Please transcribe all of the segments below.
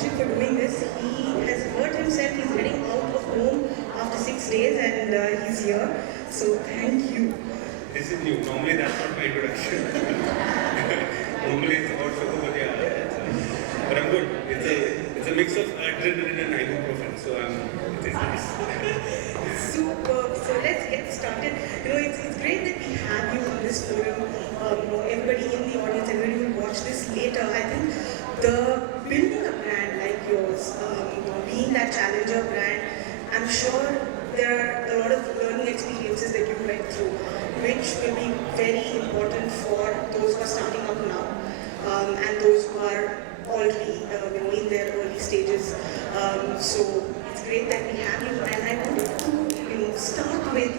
Kaushik for doing this. He has hurt himself. He's heading out of home after 6 days and he's here. So thank you. This is new. Normally that's not my introduction. Normally it's about sugar, but but I'm good. It's a mix of adrenaline and ibuprofen, so it is nice. Super. So let's get started. It's great that we have you on this forum. Everybody in the audience, everybody who will watch this later. I think the building a brand like yours, being that challenger brand, I'm sure there are a lot of learning experiences that you went through, which will be very important for those who are starting up now and those who are already in their early stages. So it's great that we have you, and I wanted to start with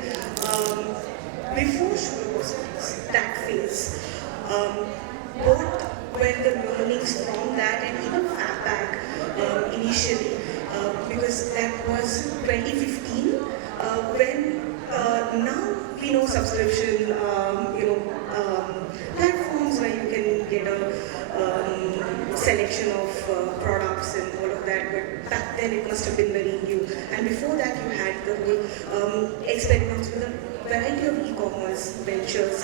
before sugar was that phase. What were the learnings from that, and even Fatback initially, because that was 2015 when now we know subscription platforms where you can get a selection of products and all of that, but back then it must have been very new. And before that you had the whole experiments with a variety of e-commerce ventures.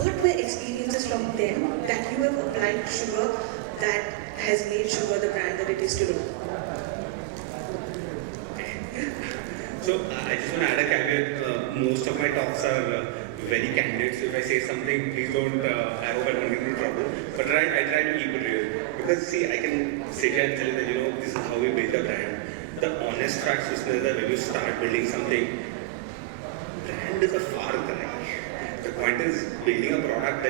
What were experiences from them that you have applied to sugar that has made sugar the brand that it is today? So I just want to add a caveat. Most of my talks are very candid, so if I say something, please don't, I hope I don't get into trouble. But I try to keep it real. Because see, I can sit here and tell you that, this is how we build a brand. The honest fact is that when you start building something, brand is a far cry. The point is building a product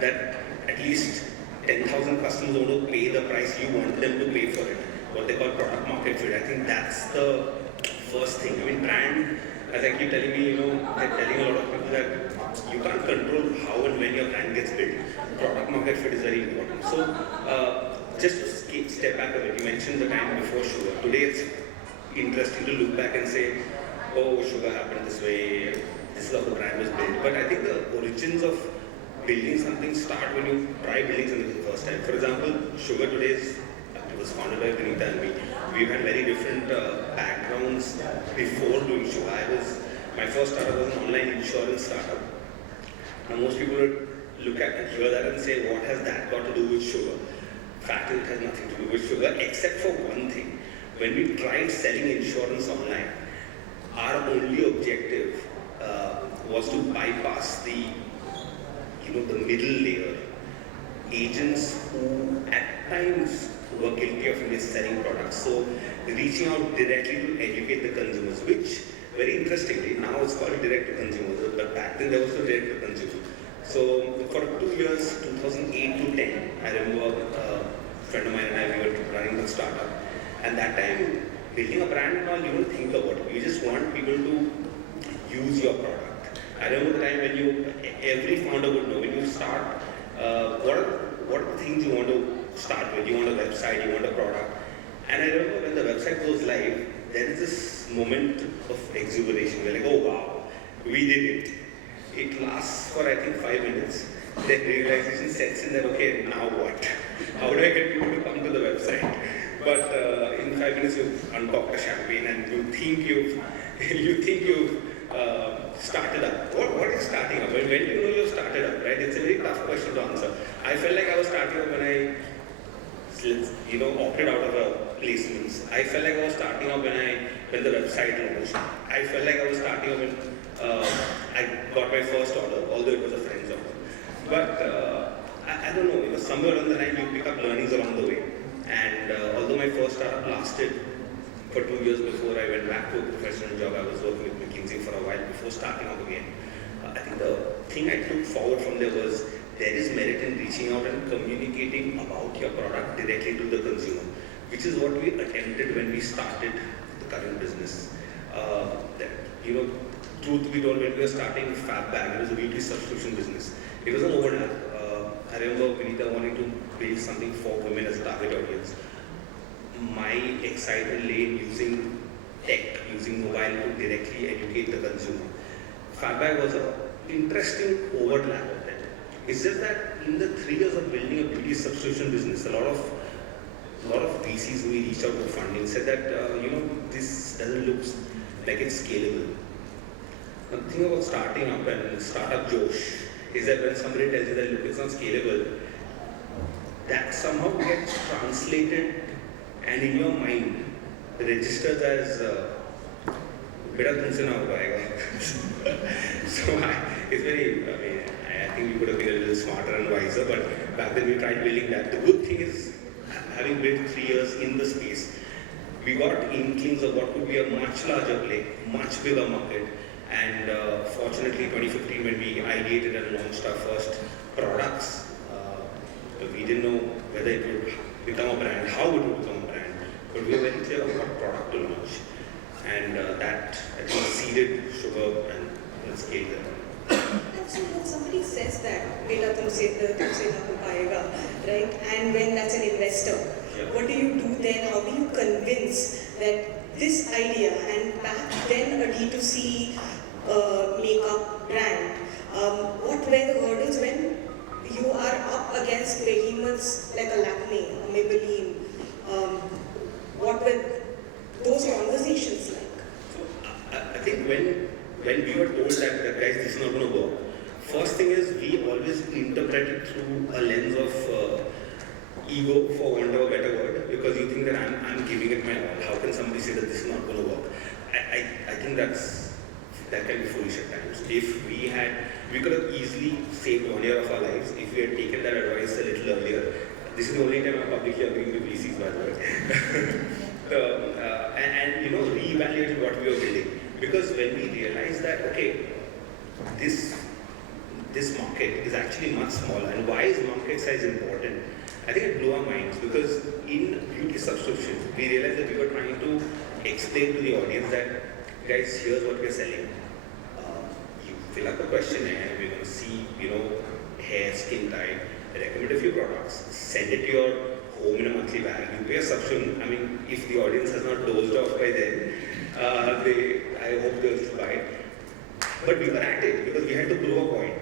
that at least 10,000 customers want to pay the price you want them to pay for it. What they call product market fit. I think that's the first thing. I mean, brand, as I keep telling me, I'm telling a lot of people that you can't control how and when your brand gets built. Product market fit is very important. So, just to step back a bit, you mentioned the time before sugar. Today it's interesting to look back and say, oh, sugar happened this way, this is how the brand was built. But I think the origins of building something start when you try building something for the first time. For example, sugar today was founded by Vinita and me. We've had very different backgrounds before doing sugar. My first startup was an online insurance startup. Now most people would look at and hear that and say, what has that got to do with sugar? Fact is, it has nothing to do with sugar, except for one thing. When we tried selling insurance online, our only objective was to bypass the middle layer. Agents who at times were guilty of misselling products. So reaching out directly to educate the consumers, which very interestingly, now it's called direct to consumer, but back then there was no direct to consumer. So for 2 years, 2008 to 10, I remember a friend of mine and I, we were running the startup. And that time, building a brand and all, you don't think about it. You just want people to use your product. I remember the time when every founder would know, when you start, what are the things you want to start with? You want a website, you want a product. And I remember when the website goes live, there is this moment of exuberation. We're like, oh wow, we did it. It lasts for I think 5 minutes. Then realization sets in that, okay, now what? How do I get people to come to the website? But in 5 minutes you've uncorked a champagne and you think you've started up. What is starting up? When do you know you've started up, right? It's a very tough question to answer. I felt like I was starting up when I opted out of placements. I felt like I was starting up when the website launched. I felt like I was starting up when I got my first order, although it was a friend's order. But I don't know, somewhere along the line you pick up learnings along the way. And although my first startup lasted for 2 years before I went back to a professional job, I was working with McKinsey for a while before starting up again. I think the thing I took forward from there was there is merit in reaching out and communicating about your product directly to the consumer, which is what we attempted when we started the current business. Truth be told, when we were starting Fatback, it was a weekly subscription business. It was an overlap. I remember Vinita wanting to build something for women as a target audience. My excitement lay in using tech, using mobile to directly educate the consumer. Fatback was an interesting overlap of that. It's just that in the 3 years of building a beauty subscription business, a lot of a lot of VCs who we reached out for funding said that, this doesn't look like it's scalable. The thing about starting up and startup Josh is that when somebody tells you that, look, it's not scalable, that somehow gets translated and in your mind registers as beta तुमसे ना हो पाएगा. So it's very, I think we could have been a little smarter and wiser, but back then we tried building that. The good thing is, having built 3 years in the space, we got inklings of what could be a much larger play, much bigger market. And fortunately, 2015, when we ideated and launched our first products, we didn't know whether it would become a brand, how it would become a brand, but we were very clear on what product to launch. And that, I think, seeded sugar and scaled it. And so when somebody says that, beta tumse na ho paega, right? And when that's an investor, what do you do then? How do you convince that this idea, and back then a D2C makeup brand, what were the hurdles when you are up against behemoths like a Lakme, a Maybelline? What were those conversations like? I think when we were told that, guys, this is not going to work, first thing is we always interpret it through a lens of ego, for want of a better word, because you think that I'm giving it my all. How can somebody say that this is not going to work? I think that can be foolish at times. If we could have easily saved 1 year of our lives if we had taken that advice a little earlier. This is the only time I'm publicly agreeing to VCs, by the way. And reevaluated what we were building. Because when we realized that, okay, this market is actually much smaller, and why is market size important? I think it blew our minds, because in beauty subscriptions, we realized that we were trying to explain to the audience that, guys, here's what we're selling. You fill up a questionnaire, we're going to see, hair, skin type, recommend a few products, send it to your home in a monthly bag. You pay a subscription. I mean, if the audience has not dozed off by then, I hope they'll buy it. But we were at it because we had to prove a point.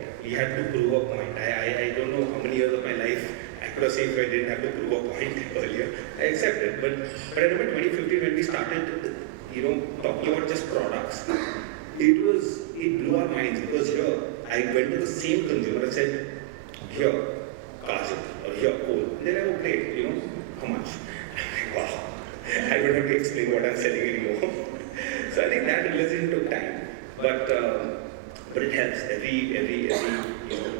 I don't know how many years of my life I could have said if I didn't have to prove a point earlier. I accept it. But I remember 2015 when we started, talking about just products, it blew our minds, because here I went to the same consumer and said, here, Kaushik, or here, cool. And they're like, oh great, how much? I'm like, wow, I don't have to explain what I'm selling anymore. So I think that realization took time, but it helps. Every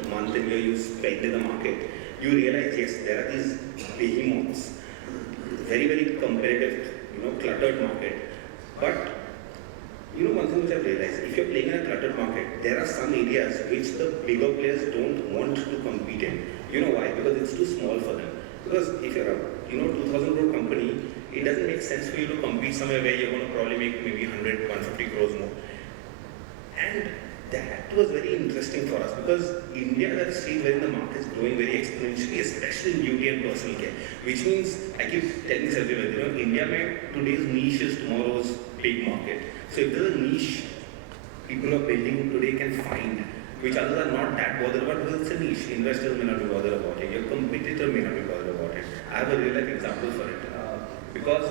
month and year you spend in the market, you realize, yes, there are these behemoths, very, very competitive, cluttered market. But one thing which I've realized, if you're playing in a cluttered market, there are some areas which the bigger players don't want to compete in. You know why? Because it's too small for them. Because if you're a 2,000 crore company, it doesn't make sense for you to compete somewhere where you're going to probably make maybe 100, 150 crores more. And that was very interesting for us, because India, that stage where the market is growing very exponentially, especially in beauty and personal care, which means, I keep telling this everywhere, India, today's niche is tomorrow's big market. So if there's a niche people are building today can find, which others are not that bothered about, because it's a niche. Investors may not be bothered about it. Your competitor may not be bothered about it. I have a real life example for it. Because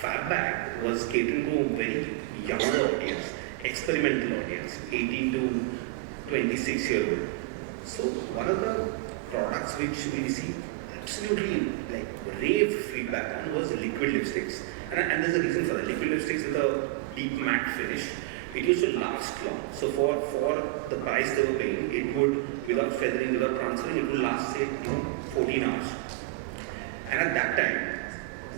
Fatback was catering to a very younger audience, experimental audience, 18 to 26-year-old. So one of the products which we received absolutely rave feedback on was liquid lipsticks. And there's a reason for that. Liquid lipsticks with a deep matte finish, it used to last long. So for the price they were paying, it would, without feathering, without transferring, it would last, say, 14 hours. And at that time,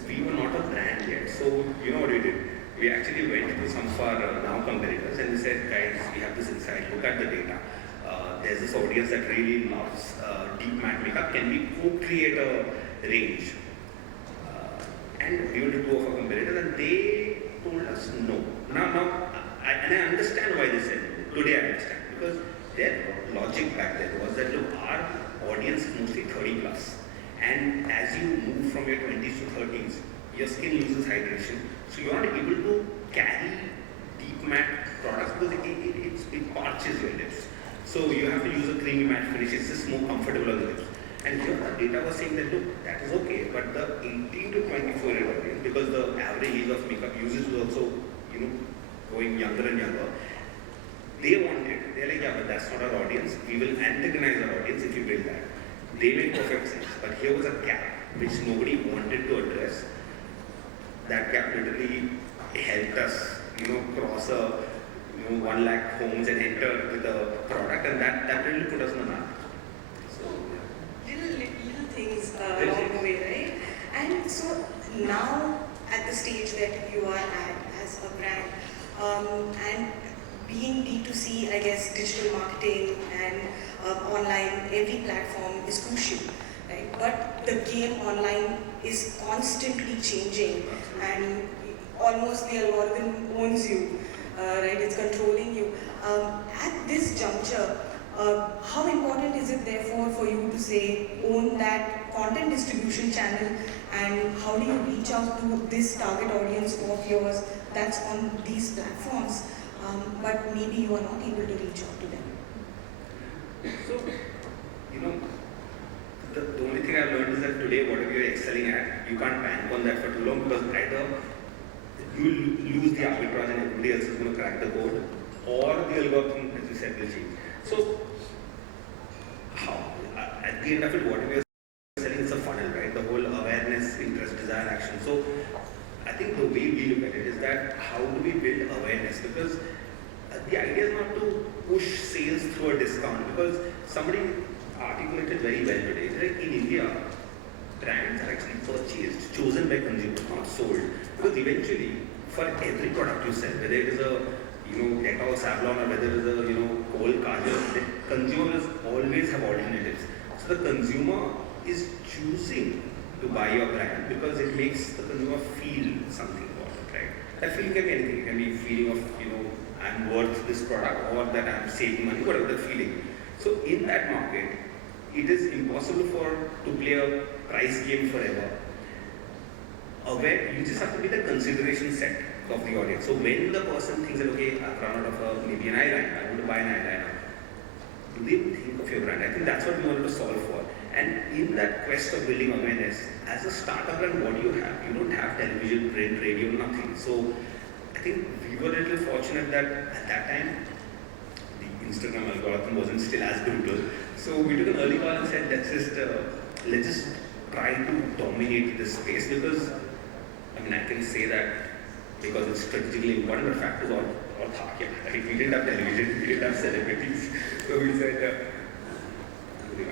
we were not a brand yet. So you know what we did? We actually went to some of our now competitors and we said, guys, we have this insight, look at the data. There's this audience that really loves deep matte makeup. Can we co-create a range? And we went to two of our competitors and they told us no. Now, I understand why they said no. Today I understand. Because their logic back then was that, look, our audience is mostly 30 plus. And as you move from your 20s to 30s, your skin loses hydration. So you aren't able to carry deep matte products because it parches your lips. So you have to use a creamy matte finish. It's just more comfortable on the lips. And here the data was saying that, look, that is okay, but the 18 to 24-year audience, because the average age of makeup users was also, going younger and younger, they're like, yeah, but that's not our audience. We will antagonize our audience if you build that. They made perfect sense. But here was a gap which nobody wanted to address. That gap literally helped us, cross a 1 lakh homes and enter with a product, and that really put us on the map. So little things along the way, right? And so now at the stage that you are at as a brand, and being D2C, I guess digital marketing and online, every platform is crucial, right? But the game online is constantly changing, and almost the algorithm owns you, right? It's controlling you. At this juncture, how important is it therefore for you to say own that content distribution channel, and how do you reach out to this target audience of yours that's on these platforms, but maybe you are not able to reach out to them? So, the only thing I've learned is that today, whatever you're excelling at, you can't bank on that for too long, because either you lose the arbitrage and everybody else is going to crack the code, or the algorithm, as you said, will change. So, at the end of it, what we are selling is a funnel, right? The whole awareness, interest, desire, action. So, I think the way we look at it is that how do we build awareness? Because the idea is not to push sales through a discount, because somebody articulated very well today. Like in India, brands are actually purchased, chosen by consumers, not sold. Because eventually, for every product you sell, whether it is a Dettol Savlon or whether it is a Kohl Kajal, the consumers always have alternatives. So the consumer is choosing to buy your brand because it makes the consumer feel something about it, right? That feeling can be anything. It can be feeling of I'm worth this product, or that I'm saving money, whatever the feeling. So in that market, it is impossible to play a price game forever. Where you just have to be the consideration set of the audience. So when the person thinks that, okay, I've run out of maybe an eyeliner, I want to buy an eyeliner, do they think of your brand? I think that's what we wanted to solve for. And in that quest of building awareness, as a startup brand, what do you have? You don't have television, print, radio, nothing. So I think we were a little fortunate that at that time, the Instagram algorithm wasn't still as brutal. So we took an early call and said, let's just try to dominate this space, because I can say that because it's strategically important, but the fact is all thak. We didn't have television, we didn't have celebrities. So we said, back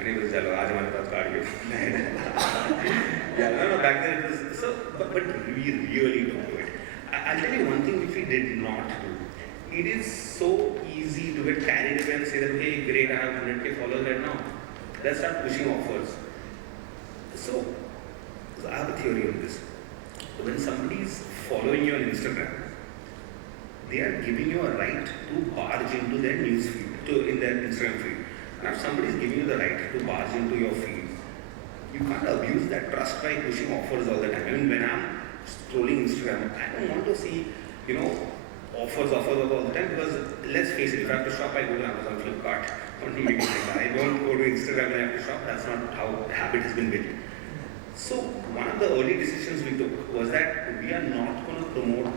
then it was so, but we really don't do it. I'll tell you one thing which we did not do. It is so easy to get carried away and say that, hey, great, I have 100K followers right now. Let's start pushing offers. So I have a theory on this. When somebody is following you on Instagram, they are giving you a right to barge into their news feed, in their Instagram feed. Now, if somebody is giving you the right to barge into your feed, you can't abuse that trust by pushing offers all the time. I mean, when I'm scrolling Instagram, I don't want to see, offers all the time, because let's face it, if I have to shop, I go to Amazon, Flipkart, I don't go to Instagram and I have to shop. That's not how the habit has been built. So one of the early decisions we took was that we are not going to promote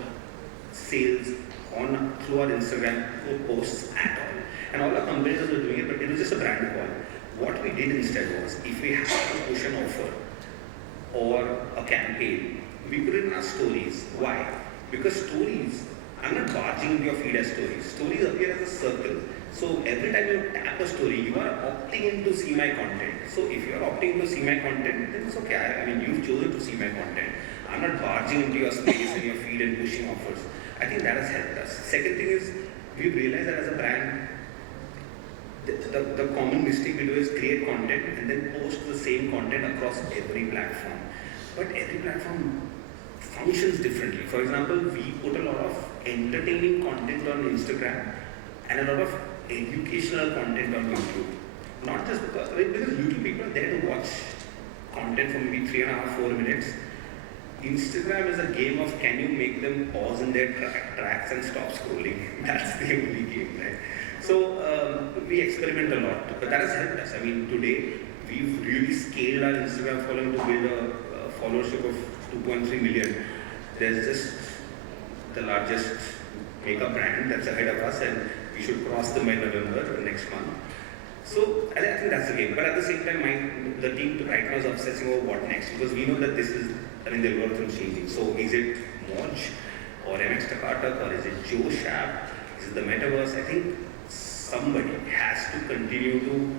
sales through our Instagram posts at all. And all our competitors were doing it, but it was just a brand call. What we did instead was, if we had to push an offer or a campaign, we put it in our stories. Why? Because stories, I'm not barging into your feed as stories. Stories appear as a circle. So every time you tap a story, you are opting in to see my content. So if you are opting in to see my content, then it's okay. I mean, you've chosen to see my content. I'm not barging into your space and your feed and pushing offers. I think that has helped us. Second thing is, we've realized that as a brand, the common mistake we do is create content and then post the same content across every platform. But every platform functions differently. For example, we put a lot of entertaining content on Instagram and a lot of educational content on YouTube. Not just because YouTube people are there to watch content for maybe 3.5, 4 minutes. Instagram is a game of can you make them pause in their tracks and stop scrolling. That's the only game, right? So we experiment a lot, but that has helped us. I mean, today we've really scaled our Instagram following to build a followership of 2.3 million. There's just the largest makeup brand that's ahead of us, and we should cross them by November next month. So I think that's the game. But at the same time, the team right now is obsessing over what next, because we know that this is, the algorithm's changing. So is it Moj or MX Takatak, or is it Joe Shap? Is it the metaverse? I think somebody has to continue to,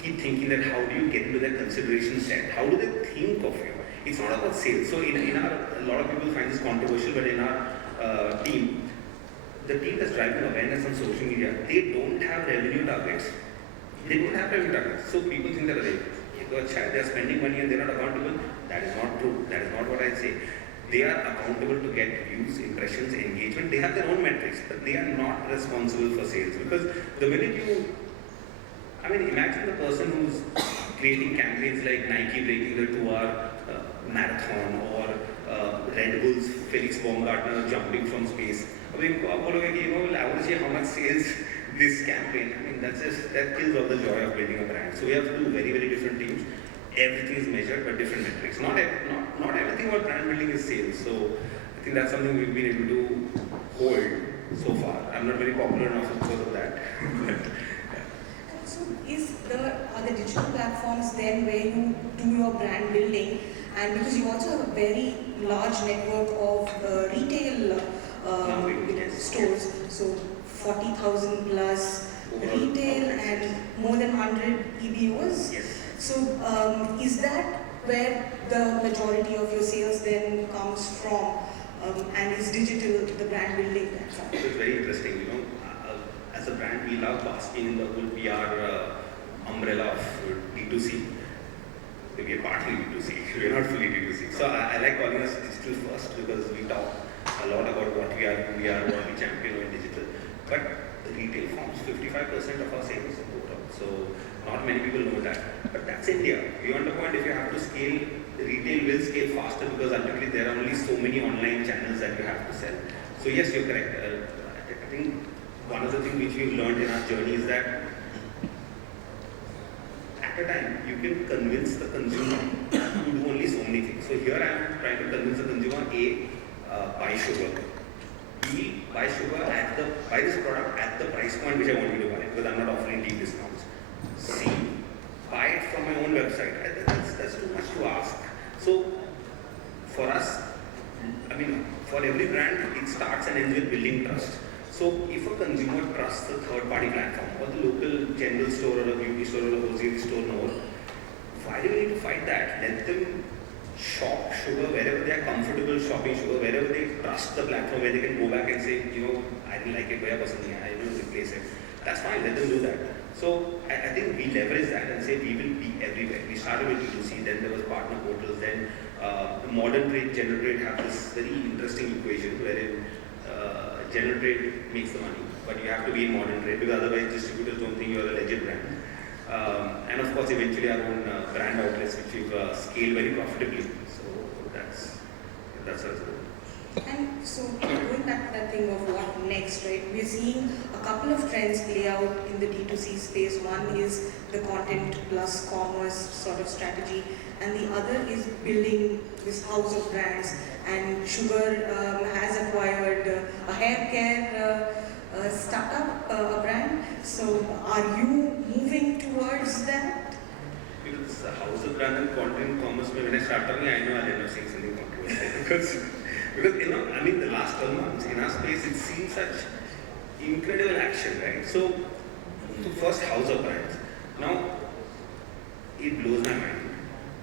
keep thinking that how do you get into their consideration set? How do they think of you? It's not about sales. So in our, a lot of people find this controversial, but in our team, the team that's driving awareness on social media, they don't have revenue targets. They don't have revenue targets. So people think that they're spending money and they're not accountable. That is not true. That is not what I say. They are accountable to get views, impressions, engagement. They have their own metrics, but they are not responsible for sales. Because the minute you, imagine the person who's creating campaigns like Nike breaking the 2-hour marathon, or Red Bull's Felix Baumgartner jumping from space. I want to see how much sales this campaign. That kills all the joy of building a brand. So we have two very, very different teams. Everything is measured by different metrics. Not everything about brand building is sales. So I think that's something we've been able to hold so far. I'm not very popular enough because of that. So are the digital platforms then where you do your brand building, and because you also have a very large network of retail stores, so 40,000 plus retail and more than 100 EBOs. Yes. So is that where the majority of your sales then comes from, and is digital the brand building platform? So it's very interesting, as a brand we love basking in the whole PR umbrella of D2C. We are partly D2C, we are not fully D2C. So I like calling us digital first, because we talk a lot about what we are, who we are, what we champion in digital. But retail forms 55% of our sales overall. So not many people know that. But that's India. Beyond the point, if you have to scale, retail will scale faster, because ultimately there are only so many online channels that you have to sell. So yes, you're correct. I think one of the things which we've learned in our journey is that at a time you can convince the consumer to do only so many things. So here I am trying to convince the consumer, buy sugar. B, buy this product at the price point which I want you to buy, because I'm not offering deep discounts. C, buy it from my own website. That's too much to ask. So for us, for every brand, it starts and ends with building trust. So if a consumer trusts the third-party platform, or the local general store, or a beauty store, or a wholesale store more, why do we need to fight that? Let them shop sugar wherever they are comfortable shopping sugar, wherever they trust the platform, where they can go back and say, I didn't like it, I will replace it. That's fine, let them do that. So I think we leverage that and say we will be everywhere. We started with D2C, then there was partner portals, then modern trade, general trade have this very interesting equation wherein general trade makes the money, but you have to be in modern trade, because otherwise distributors don't think you're a legit brand. And of course, eventually our own brand outlets, which we've scaled very profitably. So that's our goal. And so going back to that thing of what next, right? We're seeing a couple of trends play out in the D2C space. One is the content plus commerce sort of strategy, and the other is building this house of brands. And Sugar has acquired a hair care startup, a brand. So are you moving towards that? Because the house of brand and content commerce, when I start talking, I know I'll end up saying something controversial. Because the last 12 months in our space, it's seen such incredible action, right? So first, house of brands. Now, it blows my mind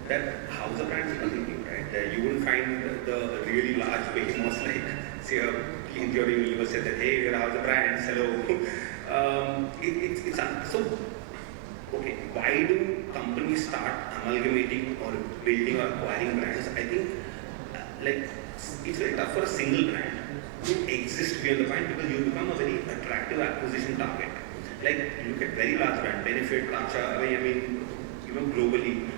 that house of brands is nothing new, right? You wouldn't find the really large behemoths like, say, a clean theory universe said that, hey, we're a house of brands, hello. So, okay, why do companies start amalgamating or building or acquiring brands? I think, it's very tough for a single brand to exist beyond the point, because you become a very attractive acquisition target. Like, you look at very large brands, Benefit, Kancha, globally,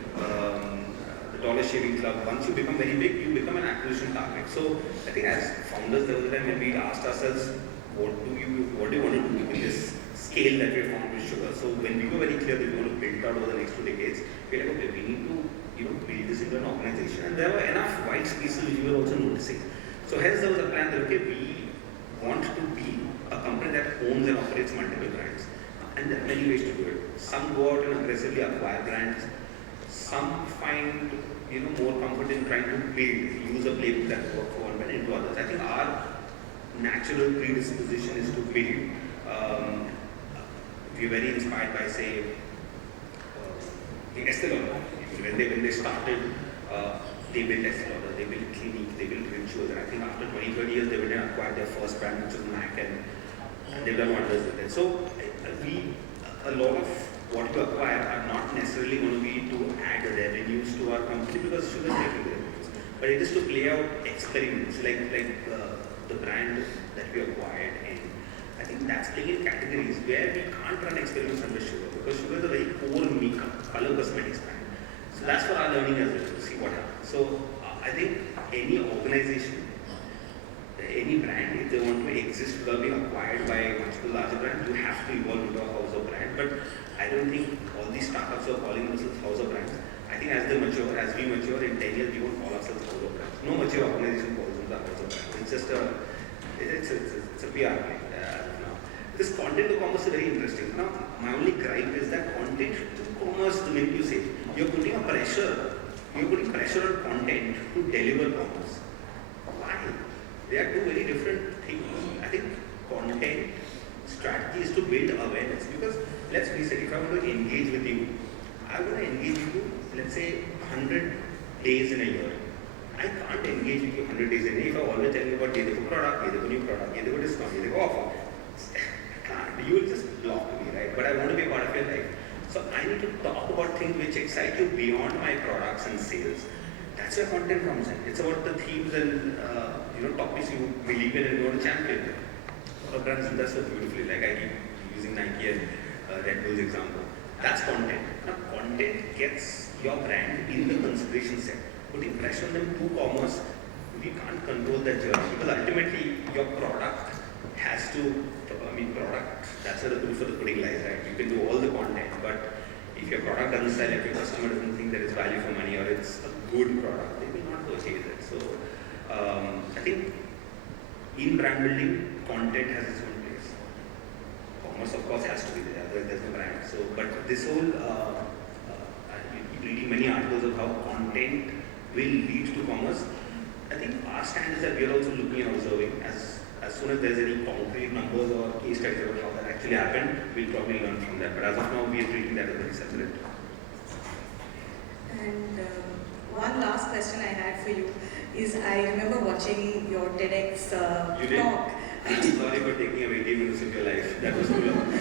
the Dollar Shaving Club, once you become very big, you become an acquisition target. So I think as founders, there was a time when we asked ourselves, what do you want to do in this scale that we found with sugar. So when we were very clear that we want to build it out over the next 2 decades, we were like, okay, we need to build this into an organization. And there were enough white spaces which we were also noticing. So hence there was a plan that, okay, we want to be a company that owns and operates multiple brands. And there are many ways to do it. Some go out and aggressively acquire brands. Some find more comfort in trying to use a playbook that works for one brand into others. I think our natural predisposition is to build. We're very inspired by, say, Estée Lauder. When they started, they built Estée Lauder, they built Clinique, they built Rituals, and I think after 20-30 years, they went and acquired their first brand, which was MAC, and they've done wonders with it. So, a lot of what we acquire are not necessarily going to be to add revenues to our company, because sugar is making revenues, but it is to play out experiments, like the brand that we acquired, and I think that's playing in categories where we can't run experiments under sugar, because sugar is a very core makeup, color cosmetics brand. So that's for our learning as well, to see what happens. So I think any organization, any brand, if they want to exist without being acquired by multiple larger brands, you have to evolve into a house of brand. But I don't think all these startups are calling themselves house of brands. I think as they mature, as we mature, in 10 years, we won't call ourselves house of brands. No mature organization calls themselves house of brands. It's just it's a PR play. This content to commerce is very interesting. Now, my only gripe is that content to commerce, the minute you say, you're putting pressure on content to deliver commerce. Why? They are two very different things. I think content strategy is to build awareness, because let's face it, if I want to engage with you, I want to engage with you, let's say 100 days in a year. I can't engage with you 100 days in a year if I always tell you about ye dekho product, ye dekho new product, ye dekho discount, ye dekho offer. You will just block me, right? But I want to be a part of your life. So I need to talk about things which excite you beyond my products and sales. That's where content comes in. It's about the themes and topics you believe in and you want to champion. Our brands do that so beautifully. Like I keep using Nike and Red Bull's example. That's content. Now content gets your brand in the consideration set. Putting pressure on them to commerce, we can't control that journey, because ultimately your product has to. Product, that's where the proof of the pudding lies, right? You can do all the content, but if your product doesn't sell, if your customer doesn't think there is value for money or it's a good product, they will not purchase it. So, I think in brand building, content has its own place. Commerce, of course, has to be there, otherwise there's no brand. So, but this whole, reading many articles of how content will lead to commerce, I think our stand is that we are also looking and observing. As soon as there's any concrete numbers or case studies about how that actually happened, we'll probably learn from that. But as of now, we are treating that as very separate. And one last question I had for you is, I remember watching your TEDx talk. I'm sorry for taking away 18 minutes of your life. That was too long.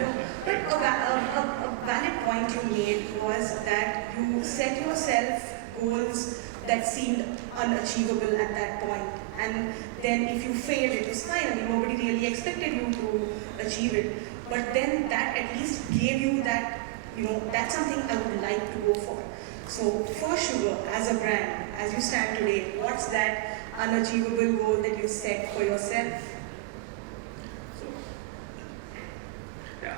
No, but a valid point you made was that you set yourself goals that seemed unachievable at that point. And then if you failed, it was fine. I mean, nobody really expected you to achieve it. But then that at least gave you that, that's something I would like to go for. So for Sugar, as a brand, as you stand today, what's that unachievable goal that you set for yourself? So, yeah,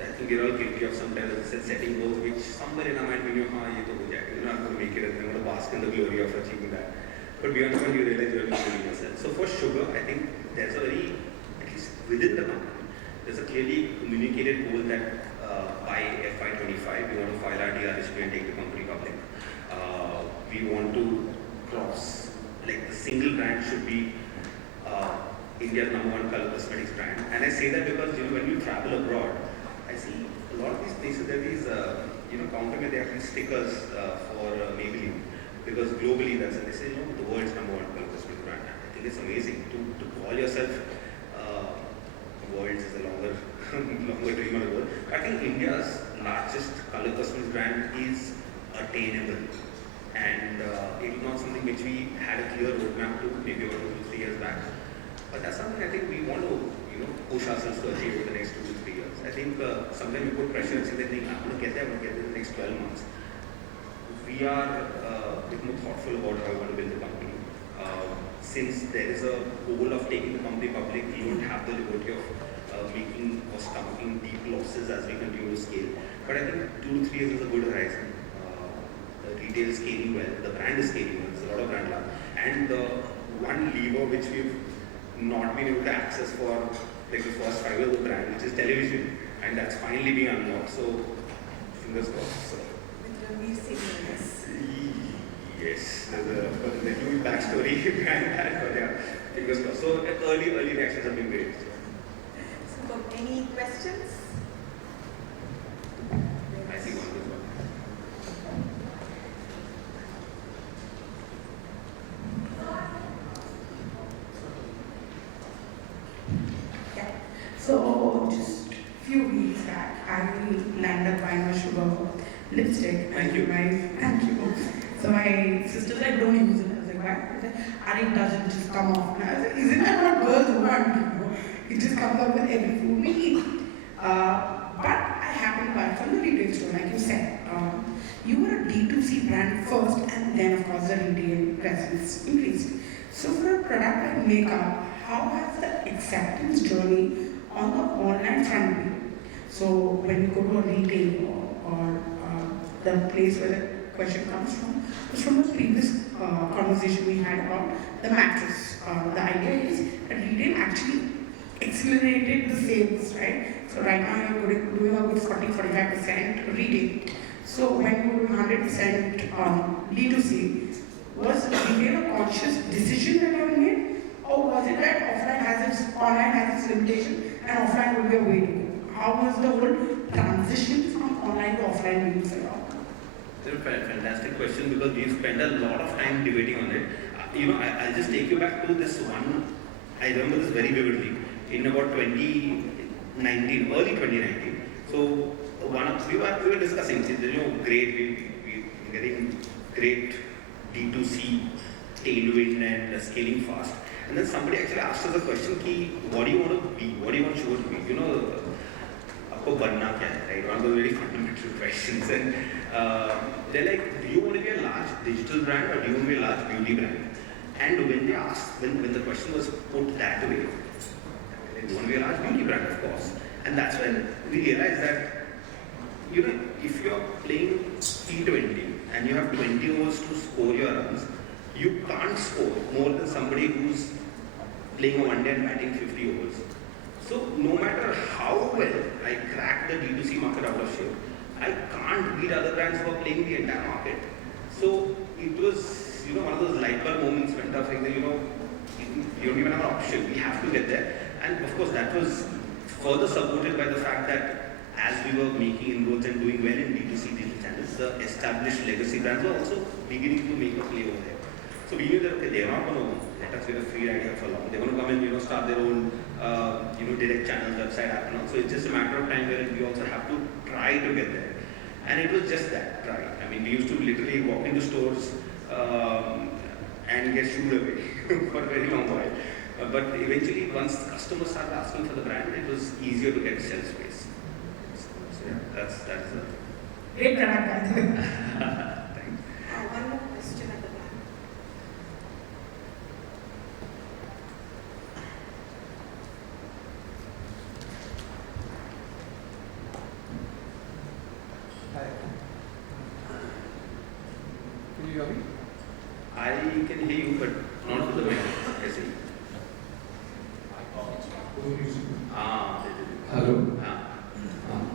I think we're all guilty of sometimes setting goals which somewhere in our mind we know, ye to ho jayega. I'm going to make it, and I'm going to bask in the glory of achieving that. But beyond that, you realize you're not doing yourself. So for Sugar, I think there's a very, at least within the company, there's a clearly communicated goal that by FY25, we want to file our DRHP and take the company public. We want to cross, like the single brand should be India's #1 color cosmetics brand. And I say that because, when we travel abroad, I see a lot of these places, there are these, counter, they have these stickers for Maybelline. Because globally, that's, and they say, the world's #1 color cosmetics brand. I think it's amazing to call yourself worlds is a longer dream of the world. I think India's largest color cosmetics brand is attainable, and it is not something which we had a clear roadmap to maybe over 2 to 3 years back. But that's something I think we want to push ourselves to achieve over the next 2 to 3 years. I think sometimes we put pressure and say that I want to get there, I want to get there in the next 12 months. We are a bit more thoughtful about how we want to build the company. Since there is a goal of taking the company public, we don't have the liberty of making or stomaching deep losses as we continue to scale. But I think 2 to 3 years is a good horizon. The retail is scaling well, the brand is scaling well, there's a lot of brand love. And the one lever which we've not been able to access for like the first 5 years of the brand, which is television, and that's finally being unlocked. So fingers crossed. So. With Ranveer Singh, yes. Yes, there's a huge backstory behind that, but yeah, fingers crossed. So early reactions have been great. So, any questions? I see one as well. Yeah. So just few weeks back, I landed up buying a sugar lipstick. Thank you. Thank you. So my sister said, don't use it. I was like, why? I said, it doesn't just come off. And I was like, isn't that what girls want? You know? It just comes up with every food we eat. But I happened to buy it from the retail store, like you said. You were a D2C brand first, and then of course the retail presence increased. So for a product like makeup, how has the acceptance journey on the online front been? So when you go to a retail or the place where the question comes from, was from the previous conversation we had about the mattress. The idea is that retail actually accelerated the sales, right? So right now you're doing a good 40-45% retail. So when you do 100% D2C, was retail a conscious decision that you made, or was it that online has its limitation and offline would be a way to go? How was the whole transition from online to offline being set up? It's a fantastic question because we've spent a lot of time debating on it. I'll just take you back to this one. I remember this very vividly. In about 2019, early 2019. So we were discussing, great, we're getting great D2C tailwind and scaling fast. And then somebody actually asked us a question, what do you want to be? What do you want show to be? Aapko banna kya hai, right? One of the very fundamental questions. And they're like, do you want to be a large digital brand or do you want to be a large beauty brand? And when they asked, when the question was put that way, they want to be a large beauty brand, of course. And that's when we realized that, if you're playing T20 and you have 20 overs to score your runs, you can't score more than somebody who's playing a one day and batting 50 overs. So no matter how well I crack the D2C market out of shape, I can't beat other brands who are playing the entire market. So it was, one of those light bulb moments went off like, you don't even have an option. We have to get there. And of course, that was further supported by the fact that as we were making inroads and doing well in D2C digital channels, the established legacy brands were also beginning to make a play over there. So we knew that, okay, they're not going to let us get a free idea for long. They're going to come and, start their own, direct channels, website, app and all. So it's just a matter of time where we also have to try to get there. And it was just that, try. I mean, we used to literally walk into stores and get shooed away for a very long while. But eventually, once customers started asking for the brand, it was easier to get shelf space. So yeah, that's it. Great product. Thanks. One more question at the back. Hi. Can you hear me? I can hear you, but not through the mic. I see. Hello. Ah.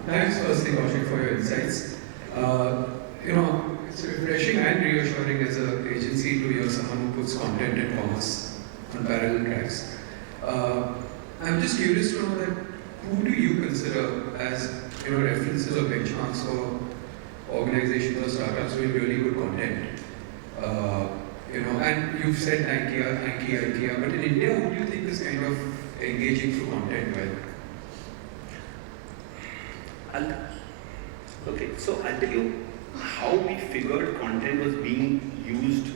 Thanks firstly, Kaushik, for your insights. It's refreshing and reassuring as an agency to hear someone who puts content and commerce on parallel tracks. I'm just curious to know that who do you consider as references or benchmarks for organizations or startups with really good content? And you've said IKEA, but in India, who do you think is kind of engaging through content well? Okay, so I'll tell you how we figured content was being used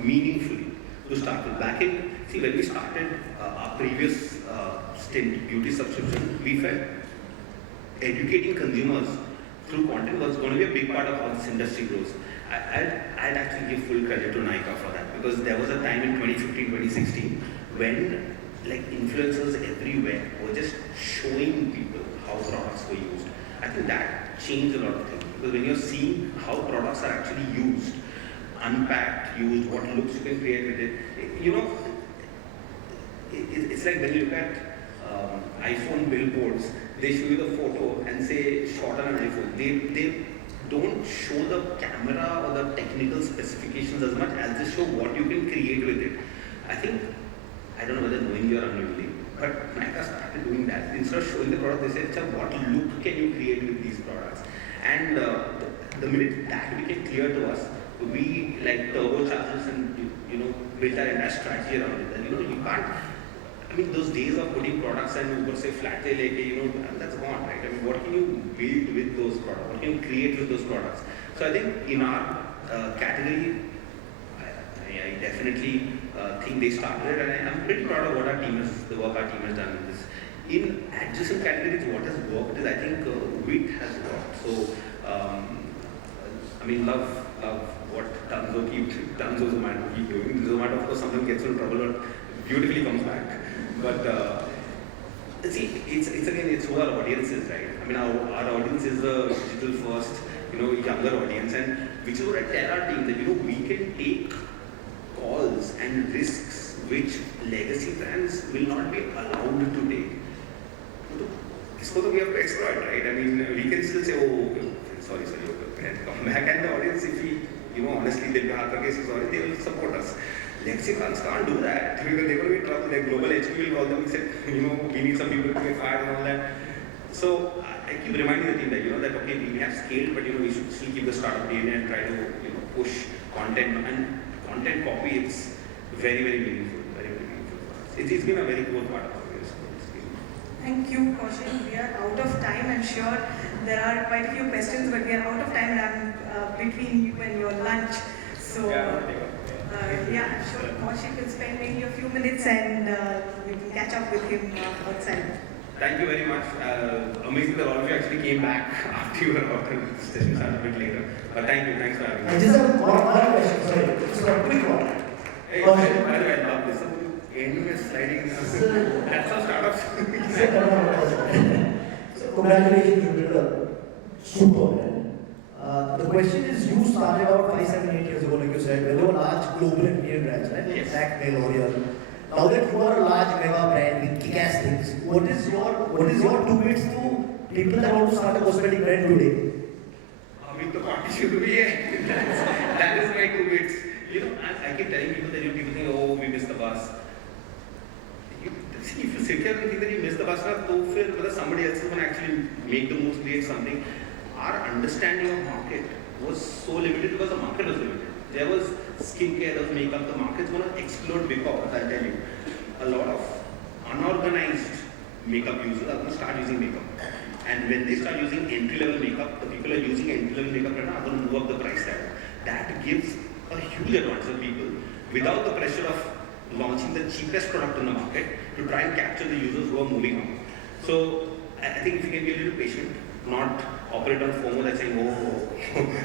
meaningfully to start with. When we started our previous stint, beauty subscription, we felt educating consumers through content was going to be a big part of how this industry grows. I'd actually give full credit to Nykaa for that, because there was a time in 2015, 2016 when like influencers everywhere were just showing people how products were used. I think that changed a lot of things, because when you're seeing how products are actually used, unpacked, used, what looks you can create with it, you know, it's like when you look at iPhone billboards, they show you the photo and say shot on an iPhone. They don't show the camera or the technical specifications as much as they show what you can create with it. I think, I don't know whether knowingly or unknowingly, but Nykaa started doing that. Instead of showing the product, they said, what look can you create with these products? And the minute that became clear to us, we like turbocharged and built our entire strategy around it. And you can't, I mean, those days of putting products and say flat that's gone, right? I mean, what can you build with those products? What can you create with those products? So I think in our category, I definitely think they started it, and I'm pretty proud of what the work our team has done in this. In adjacent categories, what has worked is, I think, wheat has worked. So, I mean, love what Zomato keep doing. Zomato, of course, sometimes gets in trouble, but beautifully comes back. But see, it's who our audience is, right? I mean, our audience is the digital first, younger audience, and which is what I tell our team, that we can take calls and risks which legacy brands will not be allowed to take. So we have to exploit, right? I mean, we can still say, sorry, and come back, and the audience, if we, honestly, they will support us. Legacy brands can't do that, because they will be in trouble. Like global HQ will call them and say, we need some people to get fired and all that. So I keep reminding the team that, okay, we have scaled, but we should still keep the startup DNA and try to push content, and content copy. It's very, very meaningful, very, very meaningful for us. It's been a very cool part of our years. Thank you, Kaushik. We are out of time. I'm sure there are quite a few questions, but we are out of time between you and your lunch. So, I'm sure Kaushik will spend maybe a few minutes, and we can catch up with him outside. Thank you very much. Amazing that all of you actually came back after you were out, and the session started a bit later. Thank you. Thanks for having me. I just have one question. Sorry, just a quick one. Hey, by the way, I love this. End with sliding. That's how startups. So congratulations, you did a super. The question is, you started out 5, 7, 8 years ago, like you said, with a large global Indian brands, right? Yes. Exact Mail, L'Oreal. Now that you are a large mega brand with kick-ass things, what is your 2 bits to people that want to start a cosmetic brand today? With the party should be that is my 2 bits. I keep telling people that people think, oh, we missed the bus. See, if you sit here and think that you missed the bus, whether somebody else is going to actually make the moves, create something. Our understanding of market was so limited because the market was limited. There was skincare, there was makeup. The market's going to explode because, I'll tell you, a lot of unorganized makeup users are going to start using makeup. And when they start using entry-level makeup, the people who are using entry-level makeup right now are going to move up the price level. That gives a huge advantage to people without the pressure of launching the cheapest product in the market to try and capture the users who are moving on. So I think if you can be a little patient, not operate on FOMO that's saying,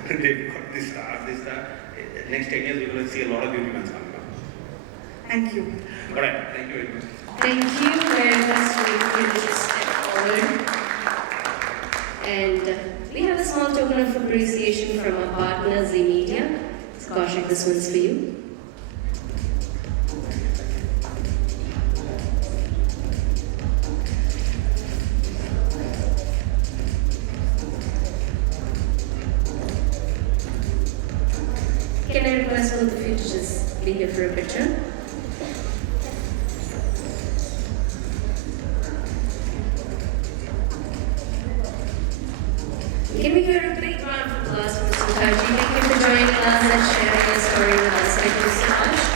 they've got this star. Next 10 years, we're going to see a lot of beauty brands coming up. Thank you. All right, thank you very much. Thank you very much for this step forward. And we have a small token of appreciation from our partner, Z Media. Kaushik, this one's for you. Can I request both of you to just be here for a picture? Can we hear a big round of applause for Mr. Mukherjee? Thank you for joining us and sharing your story with us. Thank you so much.